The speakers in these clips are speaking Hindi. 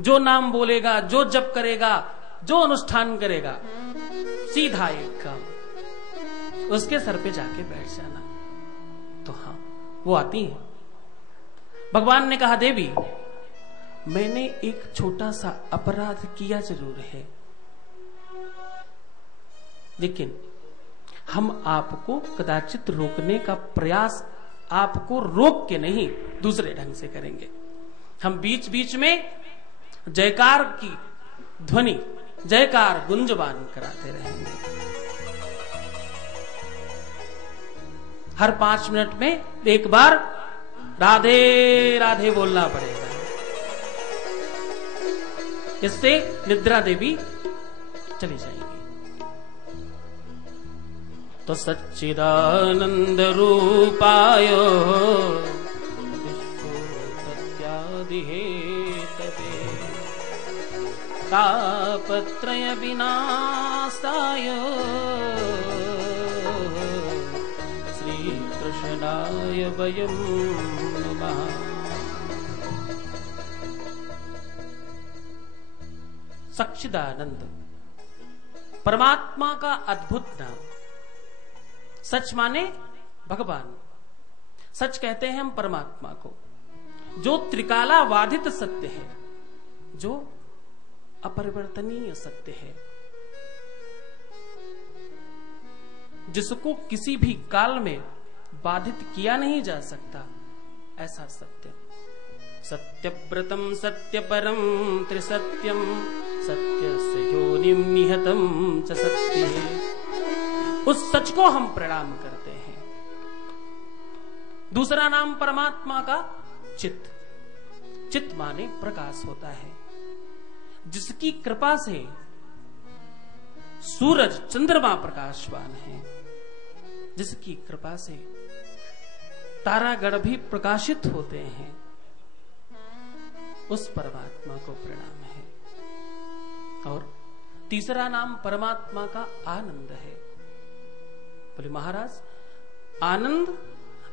जो नाम बोलेगा, जो जप करेगा, जो अनुष्ठान करेगा, सीधा एक काम, उसके सर पे जाके बैठ जाना। तो हाँ, वो आती है। भगवान ने कहा, देवी मैंने एक छोटा सा अपराध किया जरूर है, लेकिन हम आपको कदाचित रोकने का प्रयास आपको रोक के नहीं, दूसरे ढंग से करेंगे। हम बीच बीच में जयकार की ध्वनि, जयकार गुंजवान कराते रहेंगे। हर 5 मिनट में एक बार राधे राधे बोलना पड़ेगा। इससे निद्रा देवी चली जाएगी। तो सच्चिदानंद रूपाय विश्वोत्पत्त्यादि हेतवे तापत्रय विनाशाय श्री कृष्णाय वयं नमः। सच्चिदानंद परमात्मा का अद्भुत नाम। सच माने भगवान, सच कहते हैं हम परमात्मा को, जो त्रिकाला वाधित सत्य है, जो अपरिवर्तनीय सत्य है, जिसको किसी भी काल में बाधित किया नहीं जा सकता, ऐसा सत्य। सत्यव्रतम सत्यपरम त्रिसत्यम सत्यस्य योनिम निहतम च सत्ये। उस सच को हम प्रणाम करते हैं। दूसरा नाम परमात्मा का चित्त। चित्त माने प्रकाश होता है, जिसकी कृपा से सूरज चंद्रमा प्रकाशवान है, जिसकी कृपा से तारागण भी प्रकाशित होते हैं, उस परमात्मा को प्रणाम है। और तीसरा नाम परमात्मा का आनंद है। बोले महाराज, आनंद,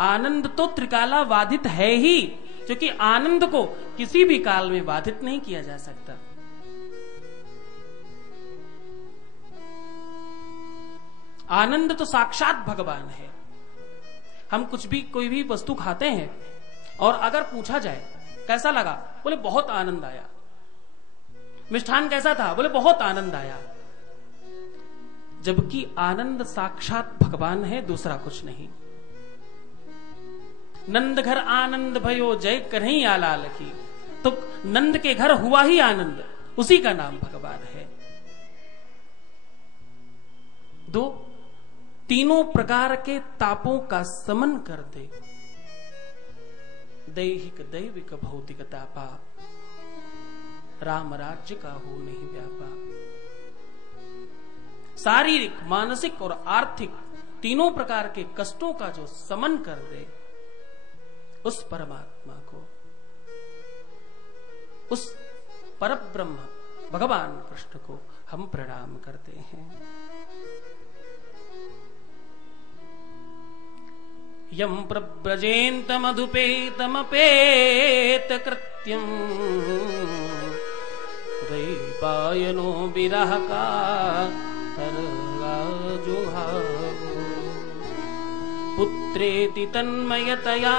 आनंद तो त्रिकाला बाधित है ही, क्योंकि आनंद को किसी भी काल में बाधित नहीं किया जा सकता। आनंद तो साक्षात भगवान है। हम कुछ भी, कोई भी वस्तु खाते हैं और अगर पूछा जाए कैसा लगा, बोले बहुत आनंद आया। मिष्ठान कैसा था, बोले बहुत आनंद आया। जबकि आनंद साक्षात भगवान है, दूसरा कुछ नहीं। नंद घर आनंद भयो जय कन्हैया लाल की, तो नंद के घर हुआ ही आनंद, उसी का नाम भगवान है। दो तीनों प्रकार के तापों का समन कर दे, दैहिक दैविक भौतिक तापा, राम राज्य का हो नहीं व्यापा। शारीरिक, मानसिक और आर्थिक तीनों प्रकार के कष्टों का जो समन कर दे, उस परमात्मा को, उस परब्रह्म भगवान कृष्ण को हम प्रणाम करते हैं। यम प्रव्रजेन्त मधुपेतमपेत कृत्यम द्वैपायनो विरह का पुत्रेति तन्मयतया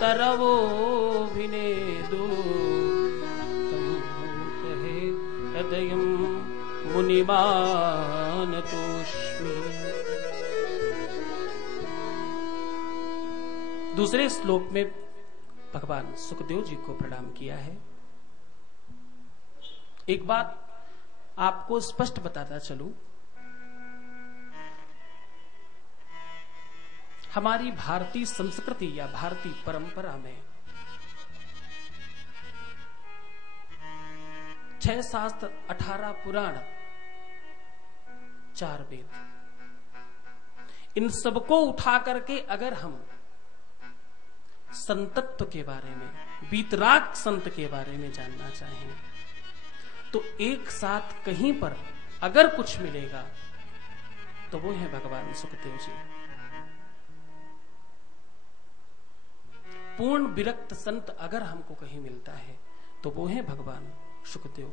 तरवोभिनेदु हृदयं मुनिमानतोष्मि। दूसरे श्लोक में भगवान सुखदेव जी को प्रणाम किया है। एक बात आपको स्पष्ट बताता चलूं, हमारी भारतीय संस्कृति या भारतीय परंपरा में 6 शास्त्र, 18 पुराण, 4 वेद, इन सबको उठा करके अगर हम संतत्व के बारे में, वीतराग संत के बारे में जानना चाहें, तो एक साथ कहीं पर अगर कुछ मिलेगा तो वो है भगवान सुखदेव जी। पूर्ण विरक्त संत अगर हमको कहीं मिलता है तो वो हैं भगवान शुकदेव।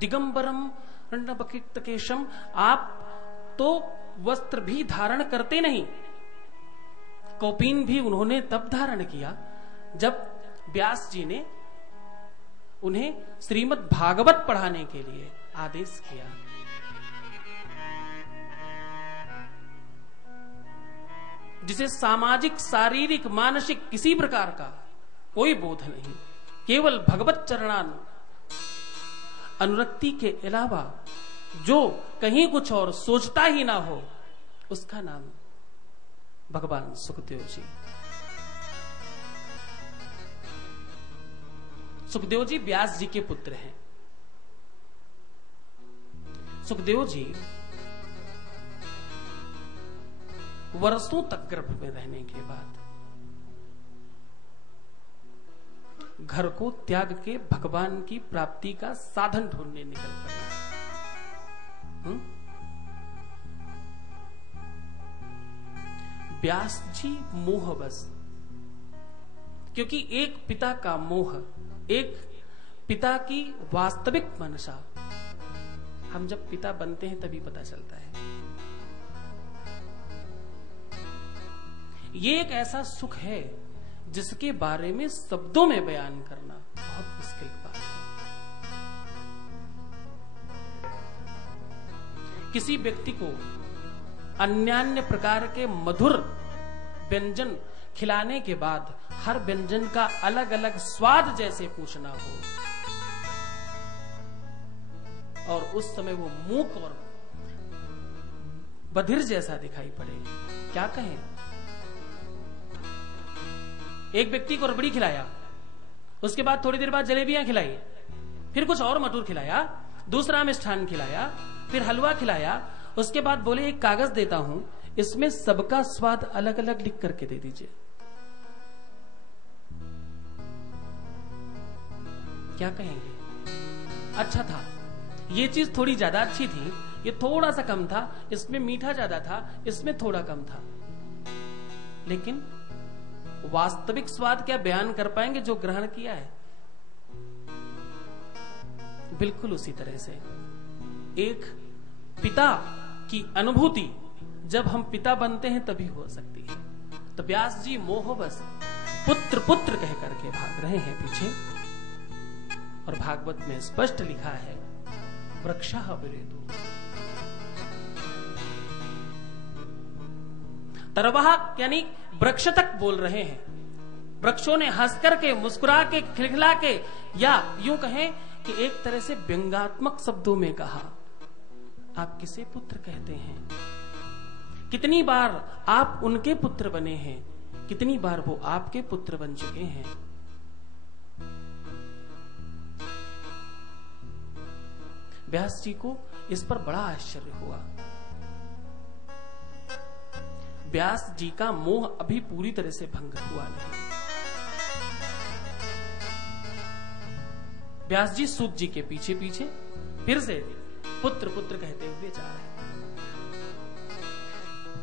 दिगंबरम रणबकितकेशम, आप तो वस्त्र भी धारण करते नहीं। कौपीन भी उन्होंने तब धारण किया जब व्यास जी ने उन्हें श्रीमद् भागवत पढ़ाने के लिए आदेश किया। जिसे सामाजिक, शारीरिक, मानसिक किसी प्रकार का कोई बोध नहीं, केवल भगवत चरणान अनुरक्ति के अलावा जो कहीं कुछ और सोचता ही ना हो, उसका नाम भगवान सुखदेव जी। सुखदेव जी व्यास जी के पुत्र हैं। सुखदेव जी वर्षों तक गर्भ में रहने के बाद घर को त्याग के भगवान की प्राप्ति का साधन ढूंढने निकल पड़े। व्यास जी मोहवश, क्योंकि एक पिता का मोह, एक पिता की वास्तविक मनसा हम जब पिता बनते हैं तभी पता चलता है। ये एक ऐसा सुख है जिसके बारे में शब्दों में बयान करना बहुत मुश्किल बात है। किसी व्यक्ति को अन्यान्य प्रकार के मधुर व्यंजन खिलाने के बाद हर व्यंजन का अलग अलग स्वाद जैसे पूछना हो और उस समय वो मूक और बधिर जैसा दिखाई पड़े, क्या कहें? एक व्यक्ति को रबड़ी खिलाया, उसके बाद थोड़ी देर बाद जलेबियां खिलाई, फिर कुछ और मटूर खिलाया, दूसरा मिष्ठान खिलाया, फिर हलवा खिलाया, उसके बाद बोले एक कागज देता हूं, इसमें सबका स्वाद अलग अलग लिख करके दे दीजिए। क्या कहेंगे? अच्छा था, ये चीज थोड़ी ज्यादा अच्छी थी, ये थोड़ा सा कम था, इसमें मीठा ज्यादा था, इसमें थोड़ा कम था। लेकिन वास्तविक स्वाद क्या बयान कर पाएंगे जो ग्रहण किया है? बिल्कुल उसी तरह से एक पिता की अनुभूति जब हम पिता बनते हैं तभी हो सकती है। तो व्यास जी मोहवश पुत्र पुत्र कह करके भाग रहे हैं पीछे, और भागवत में स्पष्ट लिखा है वृक्षः विरेदु। तरवहा यानी वृक्ष तक बोल रहे हैं। वृक्षों ने हंस करके, मुस्कुरा के, खिलखिला के, या यूं कहें कि एक तरह से व्यंग्यात्मक शब्दों में कहा, आप किसे पुत्र कहते हैं? कितनी बार आप उनके पुत्र बने हैं, कितनी बार वो आपके पुत्र बन चुके हैं। व्यास जी को इस पर बड़ा आश्चर्य हुआ। व्यास जी का मोह अभी पूरी तरह से भंग हुआ नहीं। व्यास जी सूत जी के पीछे पीछे फिर से पुत्र पुत्र कहते हुए जा रहे हैं।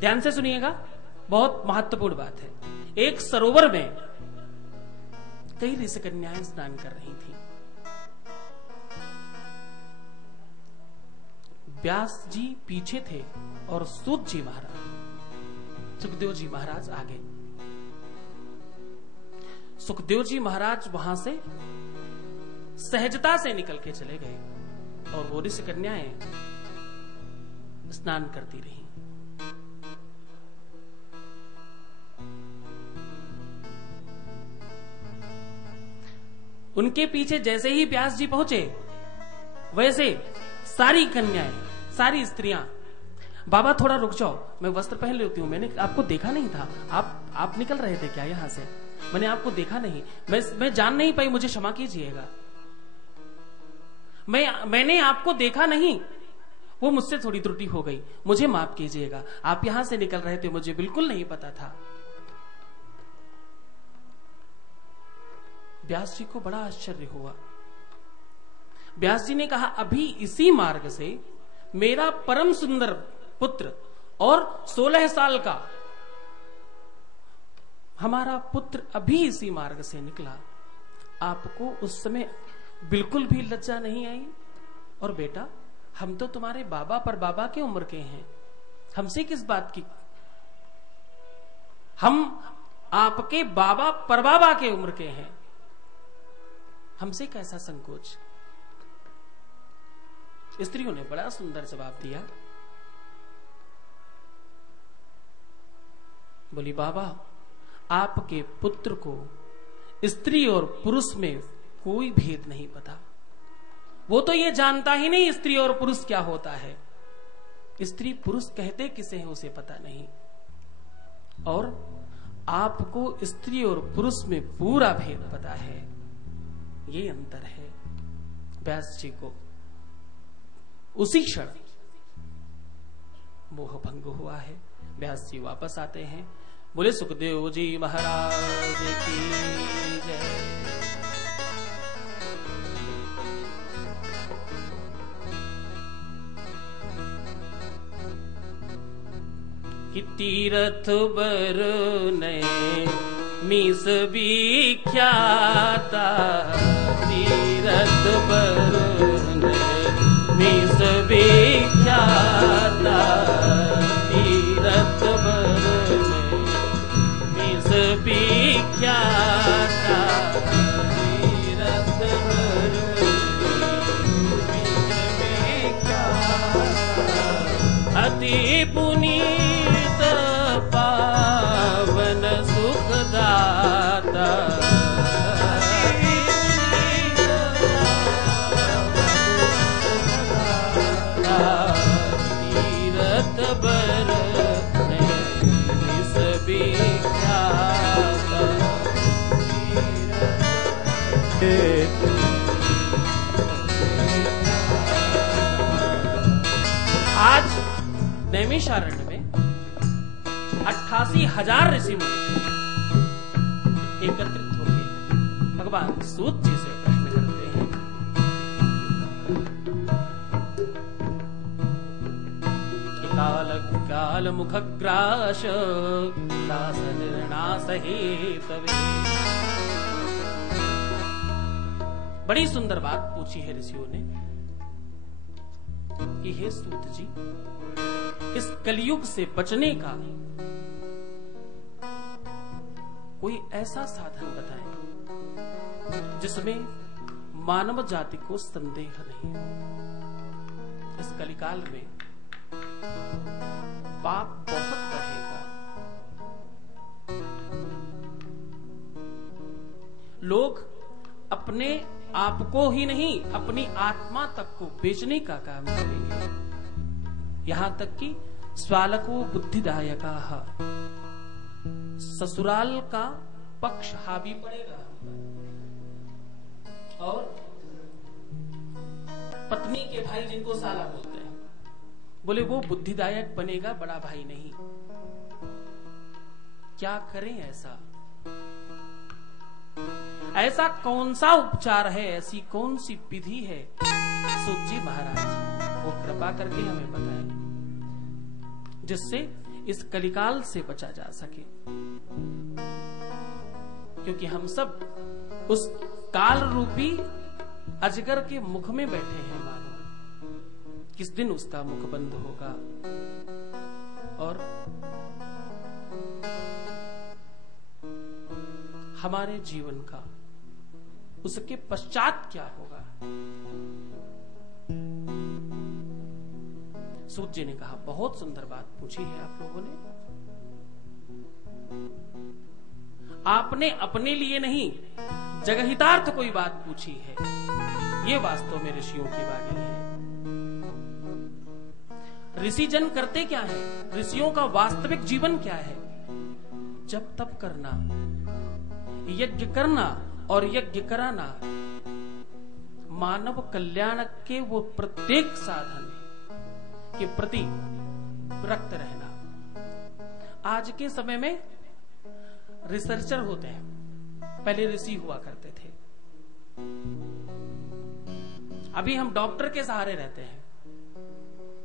ध्यान से सुनिएगा, बहुत महत्वपूर्ण बात है। एक सरोवर में कई ऋषि कन्याएं स्नान कर रही थी। व्यास जी पीछे थे और सूत जी महाराज, सुखदेव जी महाराज आगे। सुखदेव जी महाराज वहां से सहजता से निकल के चले गए और वो ऋषि कन्याएं स्नान करती रही। उनके पीछे जैसे ही व्यास जी पहुंचे, वैसे सारी कन्याएं, सारी स्त्रियां, बाबा थोड़ा रुक जाओ, मैं वस्त्र पहन लेती हूं, मैंने आपको देखा नहीं था, आप निकल रहे थे क्या यहां से? मैंने आपको देखा नहीं, मैं जान नहीं पाई, मुझे क्षमा कीजिएगा। मैंने आपको देखा नहीं, वो मुझसे थोड़ी त्रुटि हो गई, मुझे माफ कीजिएगा। आप यहां से निकल रहे थे, मुझे बिल्कुल नहीं पता था। व्यास जी को बड़ा आश्चर्य हुआ। व्यास जी ने कहा, अभी इसी मार्ग से मेरा परम सुंदर पुत्र और 16 साल का हमारा पुत्र अभी इसी मार्ग से निकला, आपको उस समय बिल्कुल भी लज्जा नहीं आई? और बेटा, हम तो तुम्हारे बाबा पर बाबा की उम्र के हैं, हमसे किस बात की? हम आपके बाबा पर बाबा के उम्र के हैं, हमसे कैसा संकोच? स्त्रियों ने बड़ा सुंदर जवाब दिया। बोली, बाबा, आपके पुत्र को स्त्री और पुरुष में कोई भेद नहीं पता। वो तो ये जानता ही नहीं स्त्री और पुरुष क्या होता है। स्त्री पुरुष कहते किसे हैं उसे पता नहीं, और आपको स्त्री और पुरुष में पूरा भेद पता है। ये अंतर है। व्यास जी को उसी क्षण मोह भंग हुआ है। व्यास जी वापस आते हैं, बोले, सुखदेव जी महाराज की जय। कि तीरथ बरने मीस विख्याता, तीरथ बरने मीस विख्याता, तीरथ बरने मीस विख्याता, तीरथ बरने मीस विख्याता, अति पुनीत पावन सुखदाता, तीरथ बरने मीस विख्याता। आज नैमिषारण्य में 88,000 ऋषि मुनि एकत्रित होकर भगवान सूत जी से प्रश्न करते हैं। काल काल मुखग्रास दास निर्णास हेतवे। बड़ी सुंदर बात पूछी है ऋषियों ने कि हे सूत जी, इस कलयुग से बचने का कोई ऐसा साधन बताएं जिसमें मानव जाति को संदेह नहीं हो। इस कलिकाल में पाप बहुत बढ़ेगा, लोग अपने आप को ही नहीं अपनी आत्मा तक को बेचने का काम करेंगे। यहां तक कि स्वालको बुद्धिदायका, ससुराल का पक्ष हावी पड़ेगा और पत्नी के भाई जिनको साला बोलते हैं, बोले वो बुद्धिदायक बनेगा, बड़ा भाई नहीं। क्या करें ऐसा? ऐसा कौन सा उपचार है, ऐसी कौन सी विधि है? सूत जी महाराज वो कृपा करके हमें बताएं जिससे इस कलिकाल से बचा जा सके, क्योंकि हम सब उस काल रूपी अजगर के मुख में बैठे हैं। मानो किस दिन उसका मुख बंद होगा और हमारे जीवन का उसके पश्चात क्या होगा। सूत जी ने कहा, बहुत सुंदर बात पूछी है आप लोगों ने। आपने अपने लिए नहीं, जगहितार्थ कोई बात पूछी है। ये वास्तव में ऋषियों की वाणी है। ऋषि जन करते क्या है, ऋषियों का वास्तविक जीवन क्या है? जब तप करना, यज्ञ करना और यज्ञ कराना मानव कल्याण के वो प्रत्येक साधन के प्रति रक्त रहना। आज के समय में रिसर्चर होते हैं, पहले ऋषि हुआ करते थे। अभी हम डॉक्टर के सहारे रहते हैं,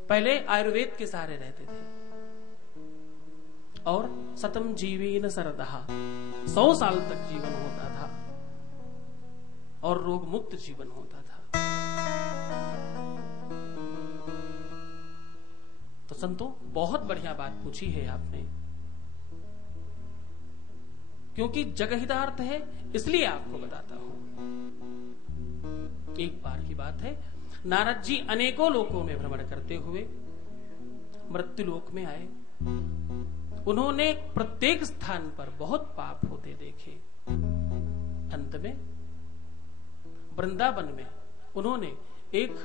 पहले आयुर्वेद के सहारे रहते थे। और सतम जीवेन शरदः, 100 साल तक जीवन होता था और रोग मुक्त जीवन होता था। तो संतों, बहुत बढ़िया बात पूछी है आपने, क्योंकि जगहितार्थ है, इसलिए आपको बताता हूं। एक बार की बात है, नारद जी अनेकों लोकों में भ्रमण करते हुए मृत्यु लोक में आए। उन्होंने प्रत्येक स्थान पर बहुत पाप होते देखे। अंत में वृंदावन में उन्होंने एक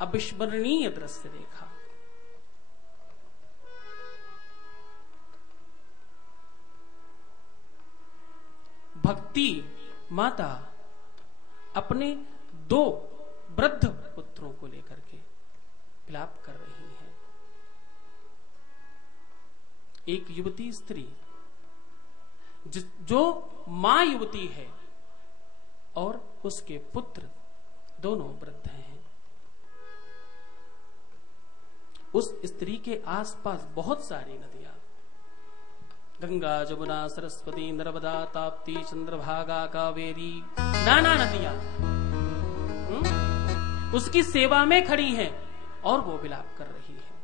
अविस्मरणीय दृश्य देखा। भक्ति माता अपने 2 वृद्ध पुत्रों को लेकर के विलाप कर रही है। एक युवती स्त्री जो मां युवती है और उसके पुत्र दोनों वृद्ध हैं। उस स्त्री के आसपास बहुत सारी नदियां, गंगा, जमुना, सरस्वती, नर्मदा, ताप्ती, चंद्रभागा, कावेरी, नाना नदियां उसकी सेवा में खड़ी हैं और वो विलाप कर रही है।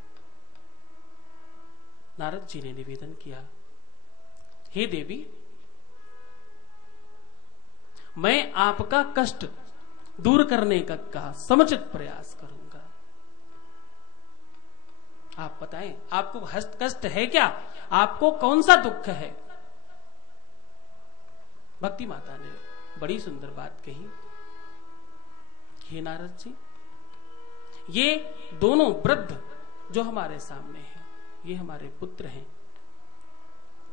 नारद जी ने निवेदन किया, हे देवी, मैं आपका कष्ट दूर करने का समुचित प्रयास करूंगा। आप बताएं, आपको कष्ट है क्या? आपको कौन सा दुख है? भक्ति माता ने बड़ी सुंदर बात कही, हे नारद जी, ये दोनों वृद्ध जो हमारे सामने हैं, ये हमारे पुत्र हैं।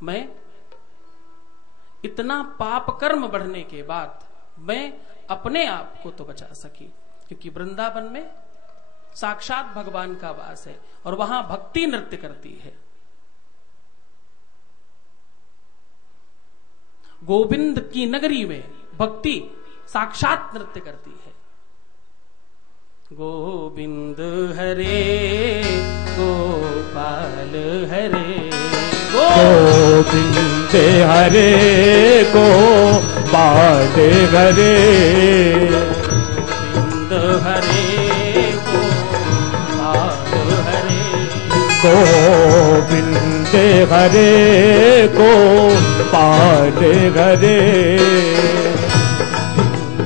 मैं इतना पाप कर्म बढ़ने के बाद मैं अपने आप को तो बचा सकी, क्योंकि वृंदावन में साक्षात भगवान का वास है और वहां भक्ति नृत्य करती है। गोविंद की नगरी में भक्ति साक्षात नृत्य करती है। गोविंद हरे गोपाल हरे, गोविंद हरे गोपाल हरे, गोविंद हरे गोपाल हरे, गोविंद हरे गोपाल हरे, गोविंद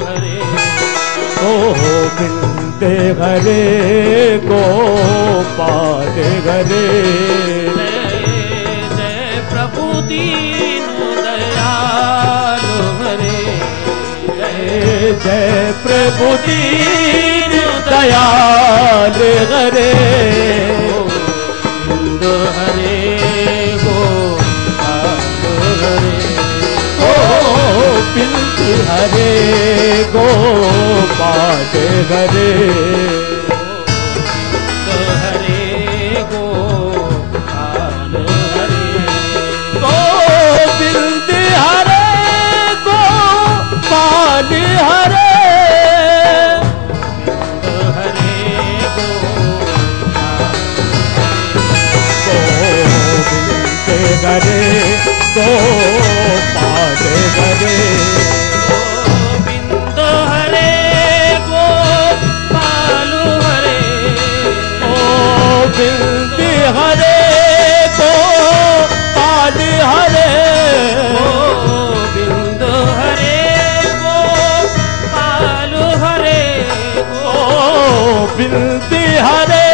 हरे गोविंद हरे गोपाल हरे। जय जय प्रभु दीन दयालु हरे, जय जय प्रभु दीन दयाल हरे, गोविंद हरे गोपाल हरे, गोविंद हरे गोपाल हरे, गोविंद हरे गोपाल हरे, गोविंद हरे गोपाल हरे, गोविंद हरे गोपाल हरे, गोविंद हरे गोपाल हरे, गोविंद हरे गोविंद हरे गोपाल हरे, गोविंद हरे गोविंद हरे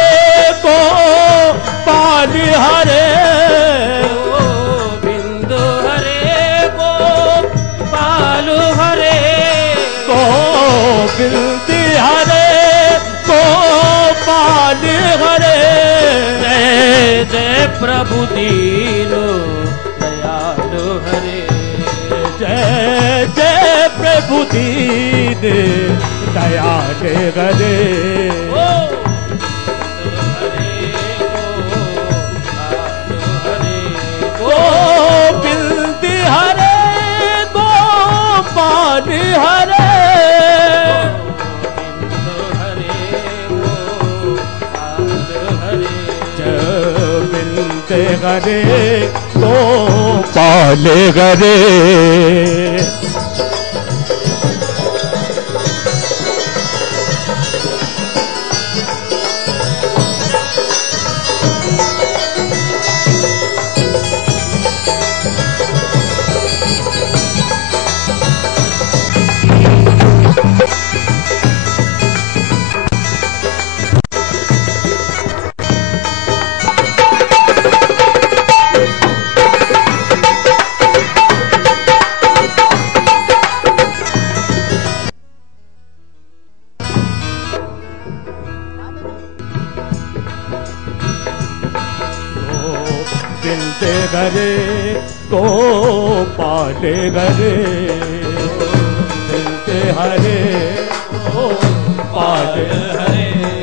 गोपाल हरे, गोविंद हरे गोविंद हरे गोपाल हरे, जय जय प्रभु दीन दयालु हरे, जय जय प्रभु दीन दयाल हरे, गोविंद हरे गोपाल हरे, गोविंद हरे गोपाल बिनते हरे गोपाल हरे। बिनते हरे गोपाल हरे। बिनते हरे गोपाल हरे।